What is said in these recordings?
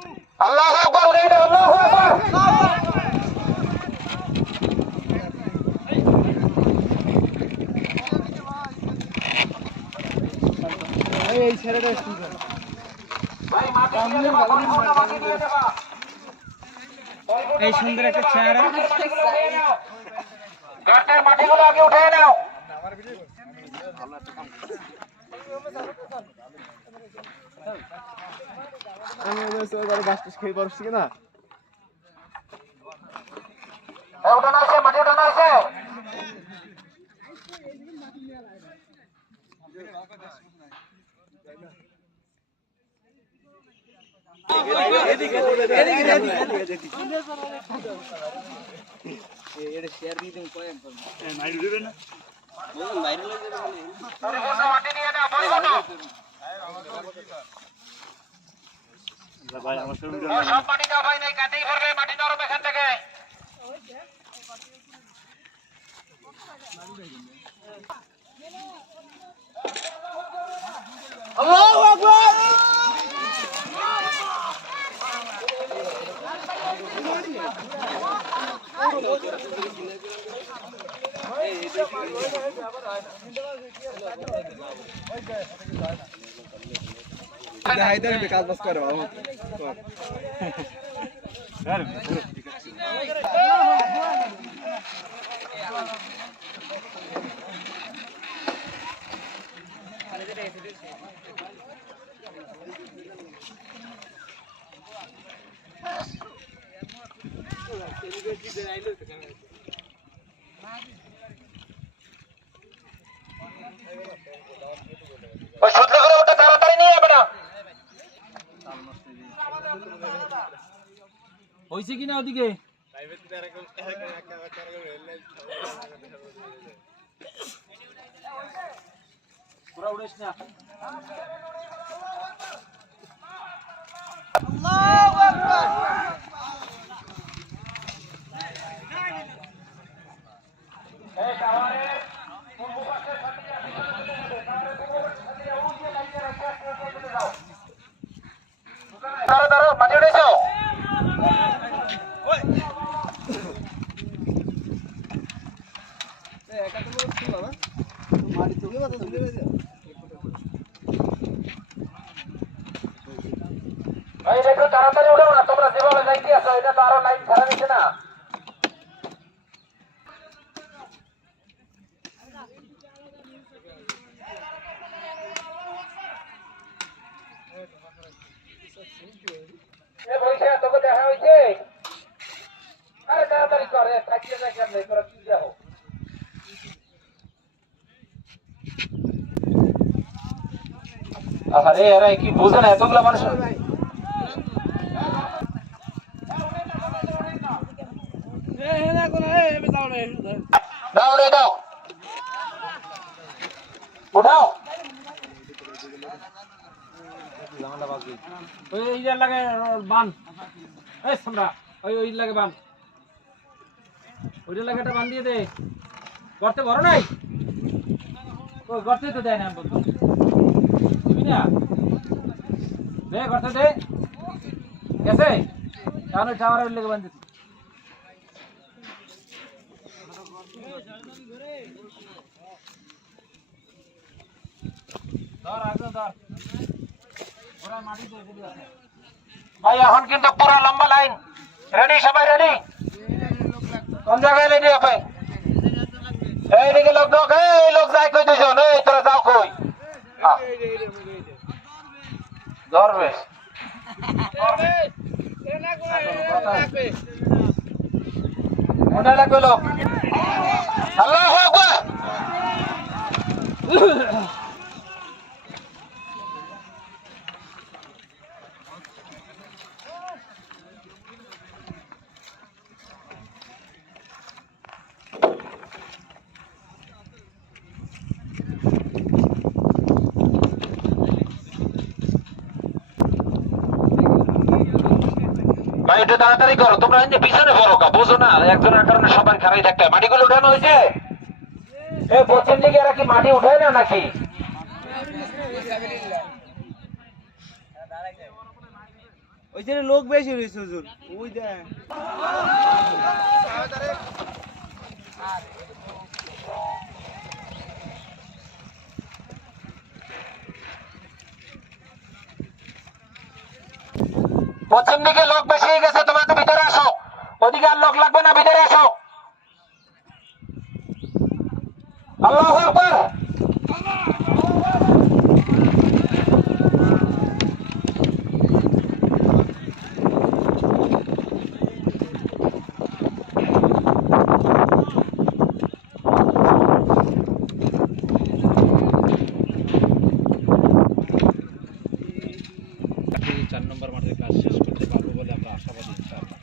আল্লাহু আকবার, উড়ে আল্লাহু আকবার। এই ছেলেটা স্পিকার ভাই মাটি দিয়ে দেবা, পরিপূর্ণ মাটি দিয়ে দেবা। এই সুন্দর একটা চেহারা গর্তের মাটিগুলো আগে উঠে নাও। আমি বাস খেয়ে পারছি কিনা উঠানো হয়েছে, মাটি উঠানো হয়েছে। পরিপূর্ণ মাটি নিয়ে নাও, পরিপূর্ণ। সব মাটি দেওয়া হয় নাই, কাটেই পড়বে, মাটি নরম এখান থেকে। আল্লাহু আকবার কাজ বাস করো ওই সূত্র করে ওটা তাড়াতাড়ি নিয়ে যাবে না। হয়েছে কিনা ওদিকে পুরা উড়েছ না আল্লাহু আকবার এই টাওয়ারে পূর্ব পাশে সাথে টাওয়ারে পূর্ব পাশে উঠিয়ে লাগিয়ে রাখতে চলে যাও। দাঁড়াও দাঁড়াও, মাটি উঠেছো। ভাই একটু তাড়াতাড়ি উঠো না, তোমরা যেভাবে যাইতে আসো এটা তো আরো লাইন ছাড়া নিচ্ছে না। এ বইসা তোকে দেখা হয়েছে? আরে তাড়াতাড়ি করে, থাকিয়ে যাই কেমন তোরা কি যাও। আরে আরে কি বুঝে না এতগুলা মানুষ। দাও রে দাও, উঠাও। ওই যে লাগে বান এই সামরা ওই লাগে বান ওইটা লাগে একটা বান দিয়ে দে গর্তে ভরো নাই ওই গর্তে তো দেয় না দিবি না দে গর্তে দে গেছে কারণ ওই টাওয়ার লেগে বান দিতে ধর একদম ধর ওরা মাটি দিয়ে দিবি ভাই এখন কিন্তু পুরো লম্বা লাইন রেডি, সবাই রেডি? কোন জায়গায় রেডি হবে? এইদিকে লোক ঢোক, এই লোক যায় কই দুজন, এই তোরা যাও কই? ধরবে মনে লাগবে লোক। আল্লাহু আকবার। ভাই একটু তাড়াতাড়ি করো, তোমরা পিছনে পড়ো কা, বুঝো না একজনের কারণে সবার খারাই থাকতে হয়। মাটিগুলো উঠানো হয়েছে? এই পশ্চিম দিকে এরা কি মাটি উঠায় না নাকি? ওই যে লোক বেশি রয়েছে হুজুর ওই দেখ পশ্চিম দিকে লোক বেশি হয়ে গেছে, তোমরা তো ভিতরে আসো। ওদিকে আর লোক লাগবে না, ভিতরে আসো। আল্লাহু আকবার। চার নম্বর মাঠের কাজ শেষ করতে পারবো বলে আমরা আশাবাদী ইনশাআল্লাহ।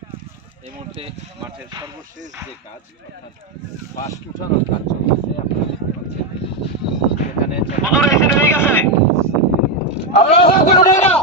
এই মুহূর্তে মাঠের সর্বশেষ যে কাজ অর্থাৎ বাঁশ উঠানোর কাজ চলছে, আপনারা দেখতে পাচ্ছেন এখানে হুজুর এসে হয়ে গেছে। আল্লাহু আকবার, উঠে যাও।